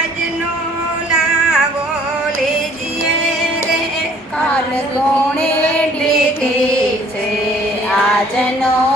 રાજનો લાવો લેજીએ રે. કાલ છે આજનો